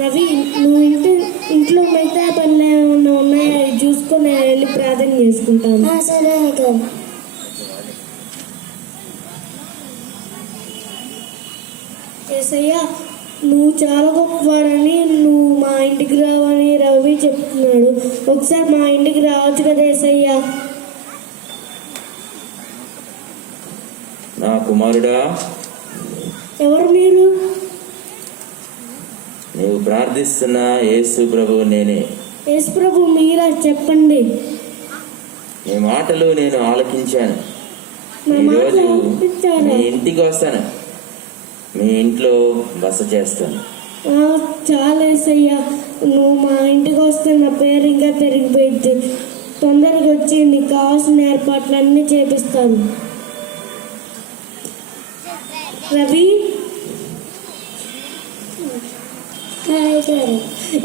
రవి, నువ్వు ఇంట్లో మిగతా పనులు ఏమన్నా ఉన్నాయా అవి చూసుకొని వెళ్ళి ప్రార్థన చేసుకుంటాను. సరే కదా. ఏసయ్యా, నువ్వు చాలా గొప్పవాడని నువ్వు మా ఇంటికి రావని రవి చెప్తున్నాడు. ఒకసారి మా ఇంటికి రావచ్చు కదా ఏసయ్యా. నా కుమారుడా, ఎవరు మీరు? నీవు ప్రార్థిస్తున్న యేసు ప్రభువు నేనే. యేసు ప్రభు మీరా? చెప్పండి. నీ మాటలు నేను ఆలకించాను. ఈరోజు మీ ఇంటికి వస్తాను, మీ ఇంట్లో బస చేస్తాను. చాలా ఏసయ్యా, నువ్వు మా ఇంటికి వస్తే నా పేరు ఇంకా పెరిగిపోయింది. తొందరగా వచ్చి నీకు కావాల్సిన ఏర్పాట్లన్నీ చేపిస్తాను. రవి,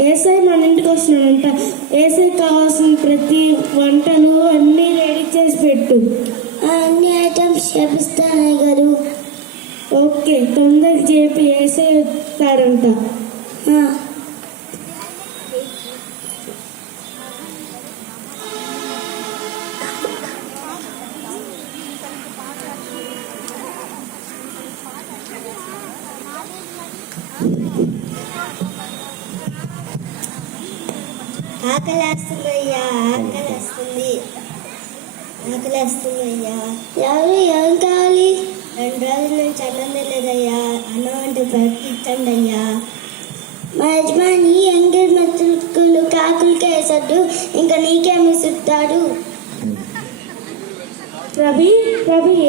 ఏసై మన ఇంటికి వస్తున్నానంట. ఏసై కావాల్సిన ప్రతి వంటను అన్నీ రెడీ చేసి పెట్టు. అన్ని ఐటమ్స్ చేపిస్తాను గారు. ఓకే, తొందరగా చెప్పి ఏసై వస్తాడంట. ఆకలేస్తుందయ్యా, ఆకలేస్తుంది, ఆకలేస్తుందయ్యా. ఎవరు ఏం కావాలి? 2 రోజుల నుంచి అన్నం తినలేదయ్యా. అన్నం అంటే ప్రకటించండి అయ్యా. మా యజమాని ఎంగేజ్మెంట్లు కాకులకే వేసాడు, ఇంకా నీకేమి ఇస్తాడు? రవి,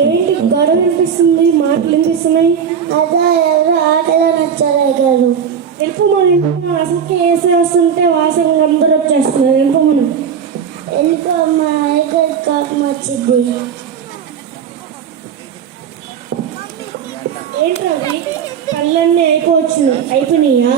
ఏంటి గొడవ వినిపిస్తుంది, మాటలు వినిపిస్తున్నాయి? అదా, ఎవరు ఆకలి నచ్చారా గారు? వెళ్ళిపోమని. అసలుకే వేసే వస్తుంటే వాసన అందరూ వచ్చేస్తున్నారు. వెళ్ళిపోమను. వెళ్ళిపో, మా అయ్యగారి కోపం వచ్చింది. ఏంటి రవి, పనులన్నీ అయిపోయినాయా?